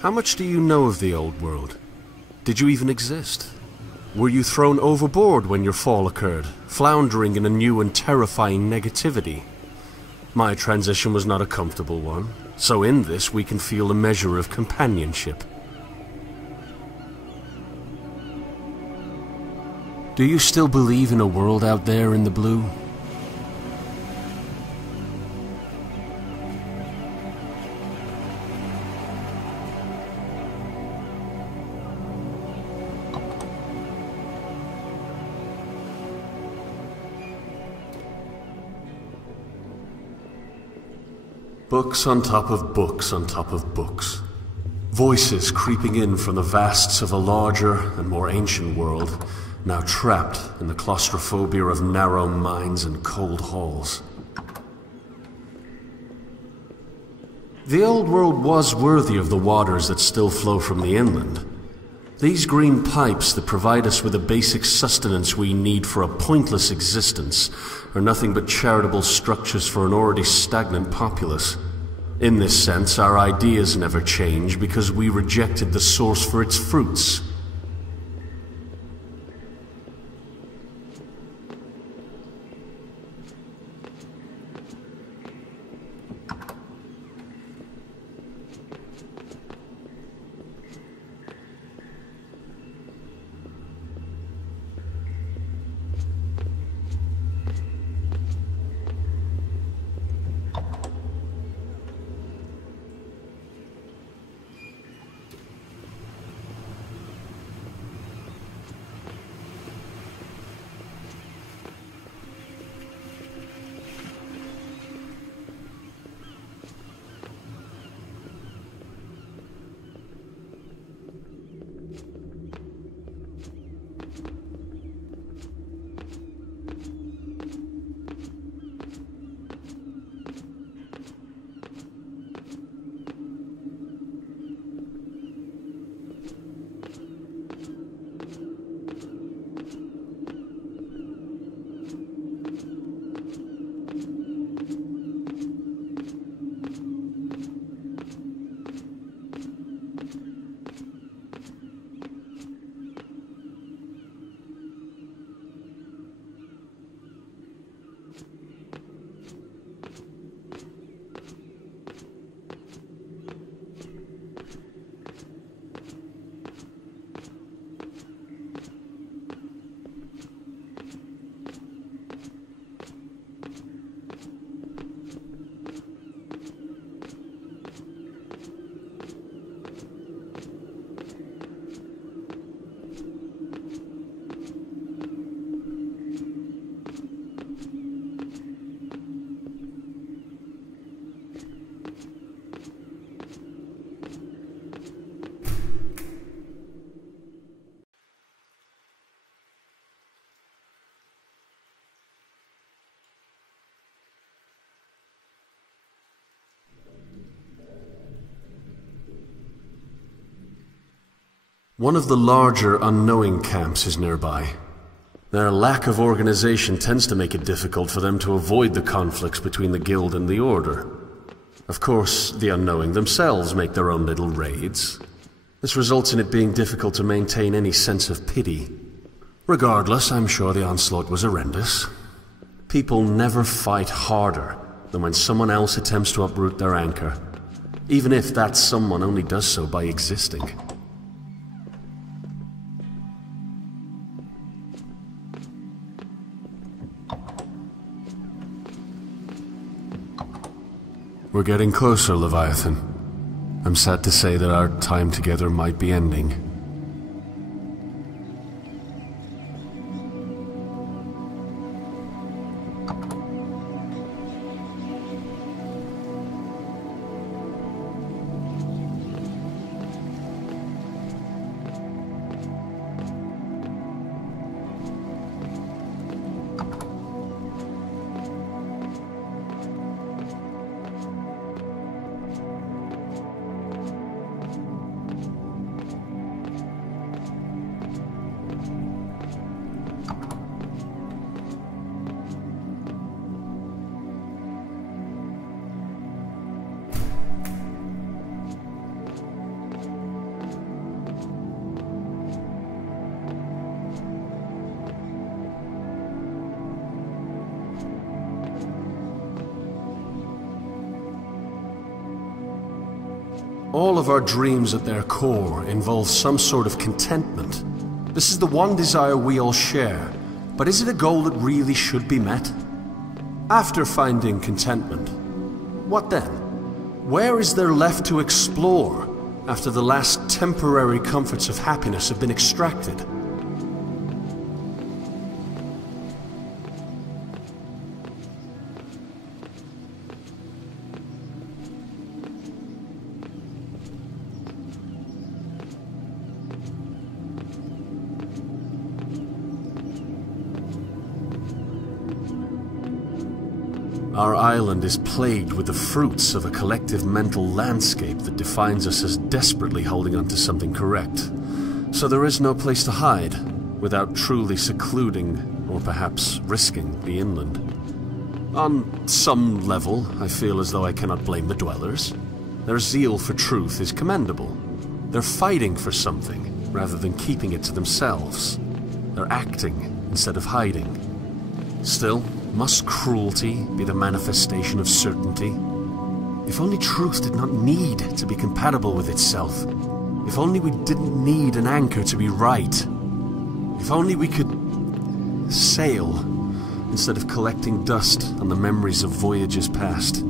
How much do you know of the old world? Did you even exist? Were you thrown overboard when your fall occurred, floundering in a new and terrifying negativity? My transition was not a comfortable one, so in this we can feel a measure of companionship. Do you still believe in a world out there in the blue? Books on top of books on top of books. Voices creeping in from the vasts of a larger and more ancient world, now trapped in the claustrophobia of narrow minds and cold halls. The old world was worthy of the waters that still flow from the inland. These green pipes that provide us with the basic sustenance we need for a pointless existence are nothing but charitable structures for an already stagnant populace. In this sense, our ideas never change because we rejected the source for its fruits. One of the larger unknowing camps is nearby. Their lack of organization tends to make it difficult for them to avoid the conflicts between the Guild and the Order. Of course, the unknowing themselves make their own little raids. This results in it being difficult to maintain any sense of pity. Regardless, I'm sure the onslaught was horrendous. People never fight harder than when someone else attempts to uproot their anchor, even if that someone only does so by existing. We're getting closer, Leviathan. I'm sad to say that our time together might be ending. All of our dreams at their core involve some sort of contentment. This is the one desire we all share, but is it a goal that really should be met? After finding contentment, what then? Where is there left to explore after the last temporary comforts of happiness have been extracted? Our island is plagued with the fruits of a collective mental landscape that defines us as desperately holding on to something correct. So there is no place to hide, without truly secluding, or perhaps risking, the inland. On some level, I feel as though I cannot blame the dwellers. Their zeal for truth is commendable. They're fighting for something, rather than keeping it to themselves. They're acting, instead of hiding. Still, must cruelty be the manifestation of certainty? If only truth did not need to be compatible with itself. If only we didn't need an anchor to be right. If only we could sail instead of collecting dust on the memories of voyages past.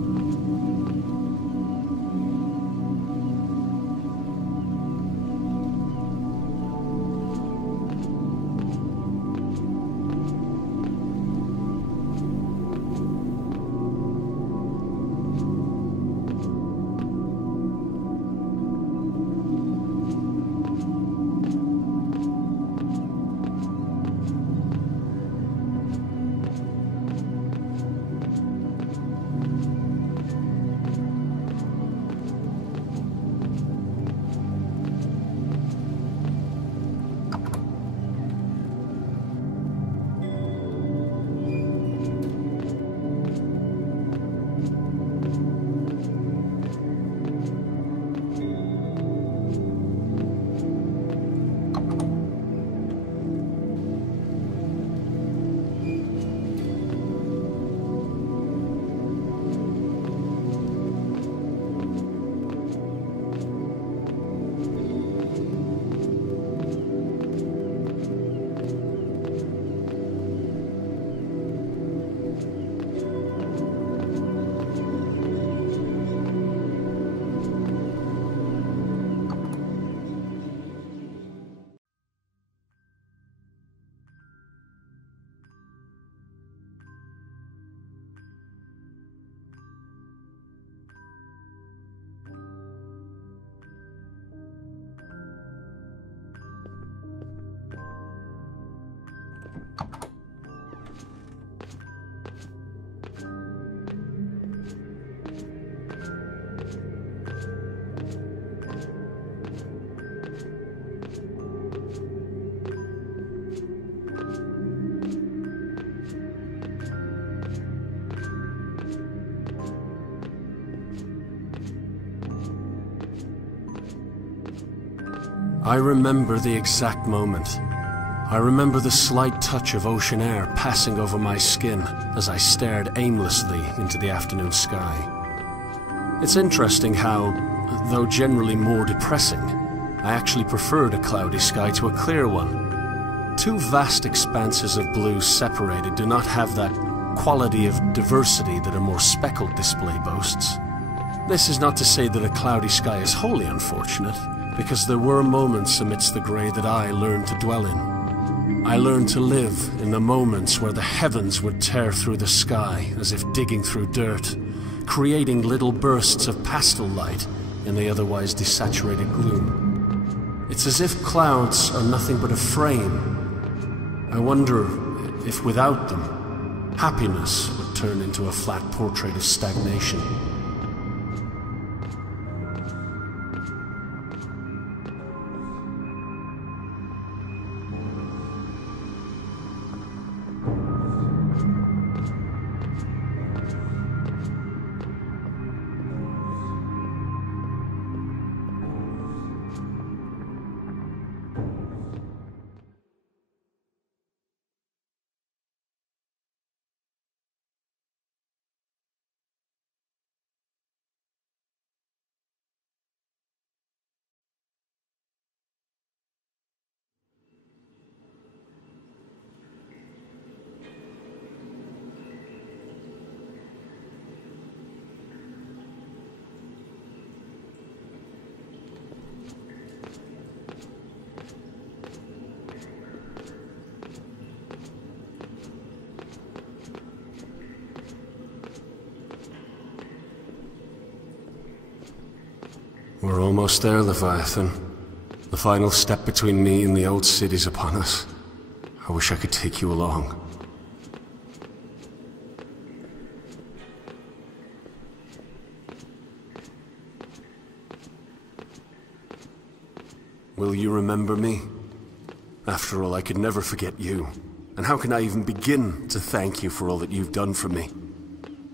I remember the exact moment. I remember the slight touch of ocean air passing over my skin as I stared aimlessly into the afternoon sky. It's interesting how, though generally more depressing, I actually preferred a cloudy sky to a clear one. Two vast expanses of blue separated do not have that quality of diversity that a more speckled display boasts. This is not to say that a cloudy sky is wholly unfortunate, because there were moments amidst the grey that I learned to dwell in. I learned to live in the moments where the heavens would tear through the sky as if digging through dirt, creating little bursts of pastel light in the otherwise desaturated gloom. It's as if clouds are nothing but a frame. I wonder if without them, happiness would turn into a flat portrait of stagnation. almost there, Leviathan. The final step between me and the old city's upon us. I wish I could take you along. Will you remember me? After all, I could never forget you. And how can I even begin to thank you for all that you've done for me?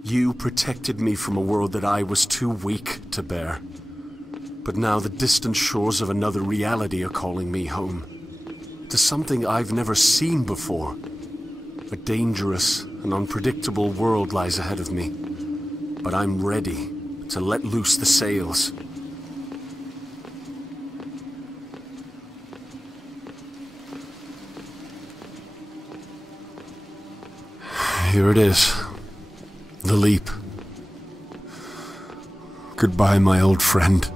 You protected me from a world that I was too weak to bear. But now the distant shores of another reality are calling me home. To something I've never seen before. A dangerous and unpredictable world lies ahead of me. But I'm ready to let loose the sails. Here it is. The leap. Goodbye, my old friend.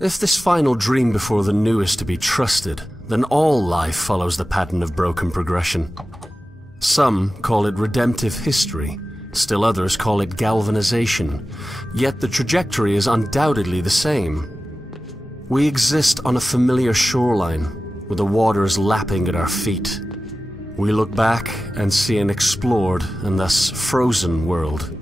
If this final dream before the new is to be trusted, then all life follows the pattern of broken progression. Some call it redemptive history, still others call it galvanization, yet the trajectory is undoubtedly the same. We exist on a familiar shoreline, with the waters lapping at our feet. We look back and see an explored and thus frozen world.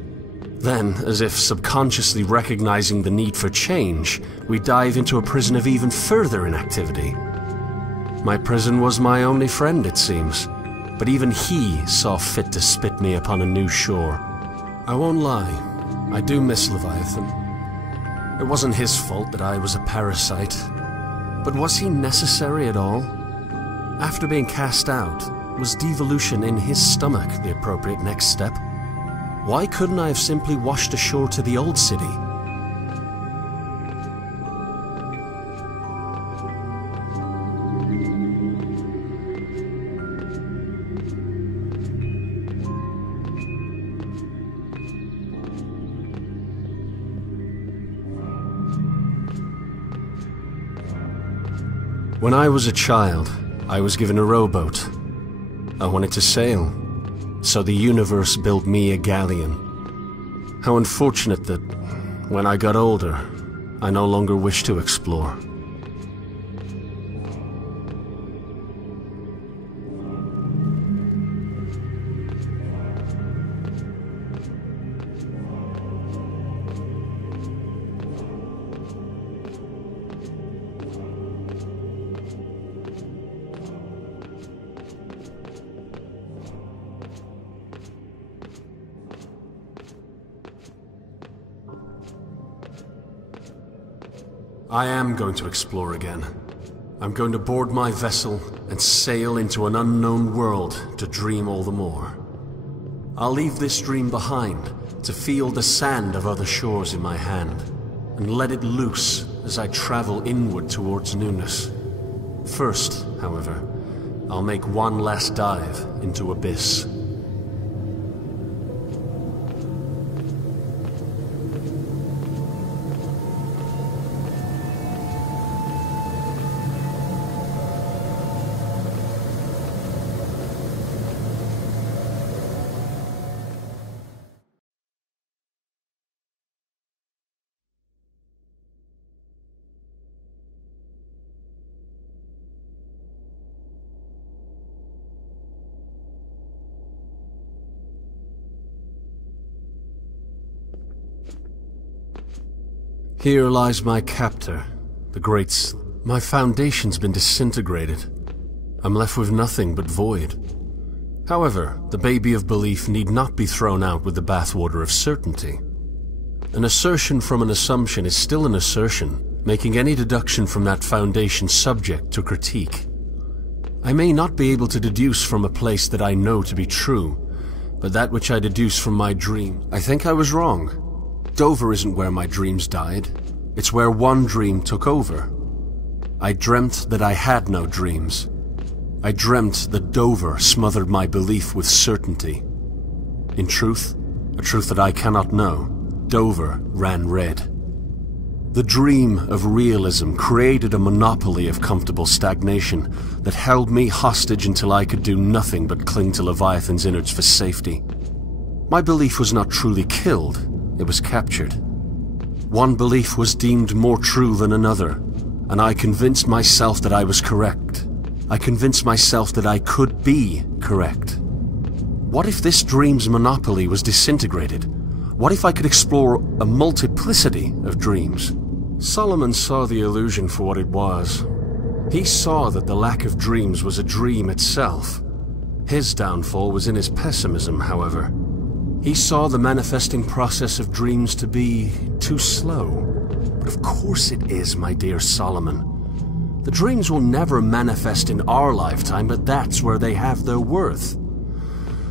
Then, as if subconsciously recognizing the need for change, we dive into a prison of even further inactivity. My prison was my only friend, it seems, but even he saw fit to spit me upon a new shore. I won't lie, I do miss Leviathan. It wasn't his fault that I was a parasite, but was he necessary at all? After being cast out, was devolution in his stomach the appropriate next step? Why couldn't I have simply washed ashore to the Old City? When I was a child, I was given a rowboat. I wanted to sail. So the universe built me a galleon. How unfortunate that, when I got older, I no longer wished to explore. I am going to explore again. I'm going to board my vessel and sail into an unknown world to dream all the more. I'll leave this dream behind to feel the sand of other shores in my hand and let it loose as I travel inward towards newness. First, however, I'll make one last dive into abyss. Here lies my captor, the Great. My foundation's been disintegrated. I'm left with nothing but void. However, the baby of belief need not be thrown out with the bathwater of certainty. An assertion from an assumption is still an assertion, making any deduction from that foundation subject to critique. I may not be able to deduce from a place that I know to be true, but that which I deduce from my dream, I think I was wrong. Dover isn't where my dreams died. It's where one dream took over. I dreamt that I had no dreams. I dreamt that Dover smothered my belief with certainty. In truth, a truth that I cannot know, Dover ran red. The dream of realism created a monopoly of comfortable stagnation that held me hostage until I could do nothing but cling to Leviathan's innards for safety. My belief was not truly killed, it was captured. One belief was deemed more true than another, and I convinced myself that I was correct. I convinced myself that I could be correct. What if this dream's monopoly was disintegrated? What if I could explore a multiplicity of dreams? Solomon saw the illusion for what it was. He saw that the lack of dreams was a dream itself. His downfall was in his pessimism, however. He saw the manifesting process of dreams to be too slow. But of course it is, my dear Solomon. The dreams will never manifest in our lifetime, but that's where they have their worth.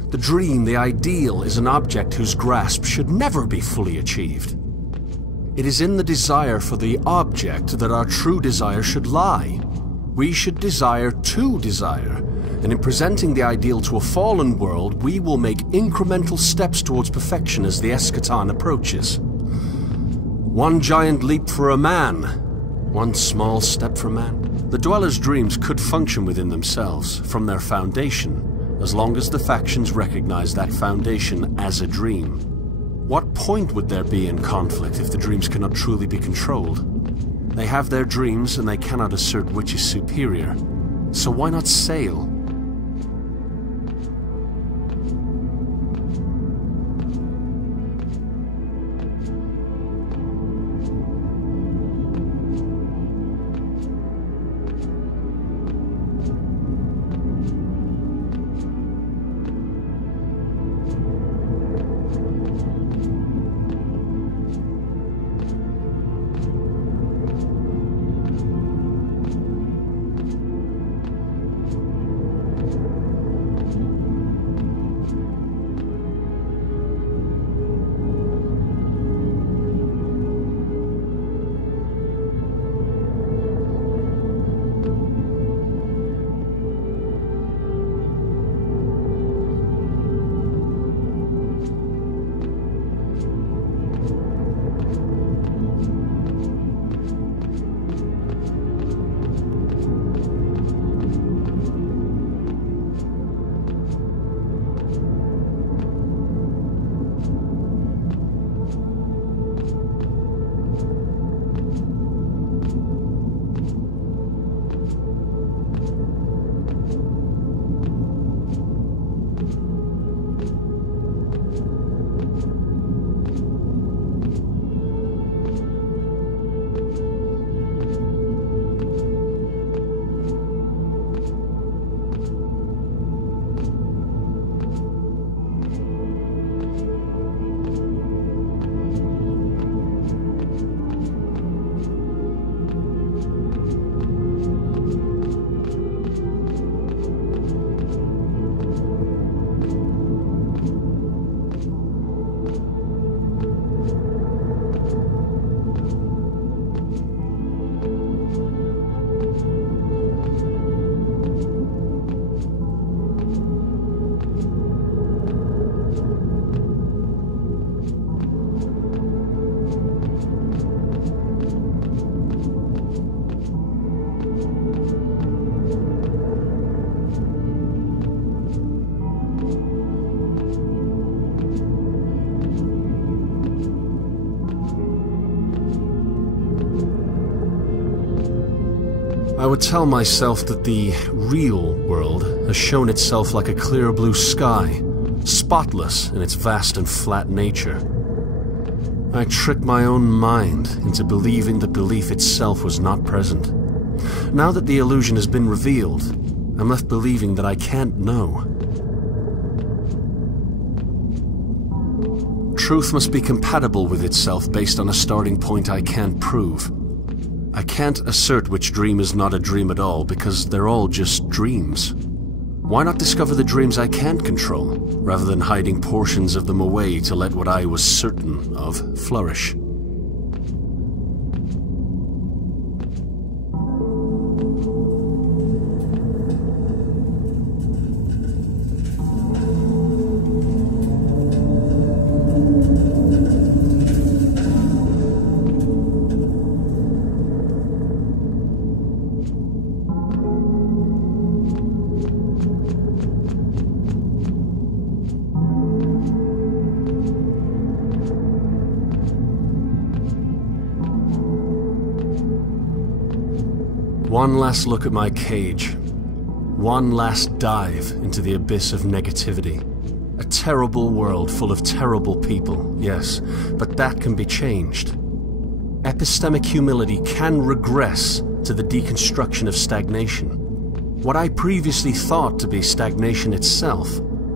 The dream, the ideal, is an object whose grasp should never be fully achieved. It is in the desire for the object that our true desire should lie. We should desire to desire, and in presenting the ideal to a fallen world, we will make incremental steps towards perfection as the eschaton approaches. One giant leap for a man, one small step for man. The dwellers' dreams could function within themselves, from their foundation, as long as the factions recognize that foundation as a dream. What point would there be in conflict if the dreams cannot truly be controlled? They have their dreams and they cannot assert which is superior. So why not sail? I would tell myself that the real world has shown itself like a clear blue sky, spotless in its vast and flat nature. I tricked my own mind into believing that belief itself was not present. Now that the illusion has been revealed, I'm left believing that I can't know. Truth must be compatible with itself based on a starting point I can't prove. I can't assert which dream is not a dream at all because they're all just dreams. Why not discover the dreams I can't control, rather than hiding portions of them away to let what I was certain of flourish? One last look at my cage. One last dive into the abyss of negativity. A terrible world full of terrible people, yes, but that can be changed. Epistemic humility can regress to the deconstruction of stagnation. What I previously thought to be stagnation itself,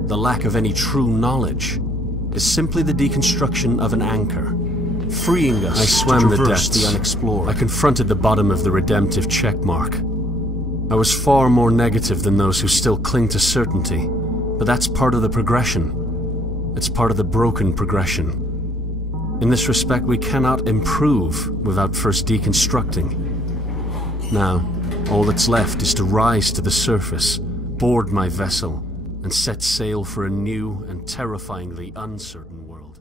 the lack of any true knowledge, is simply the deconstruction of an anchor. Freeing us, I swam the depths, the unexplored. I confronted the bottom of the redemptive checkmark. I was far more negative than those who still cling to certainty, but that's part of the progression. It's part of the broken progression. In this respect, we cannot improve without first deconstructing. Now, all that's left is to rise to the surface, board my vessel, and set sail for a new and terrifyingly uncertain world.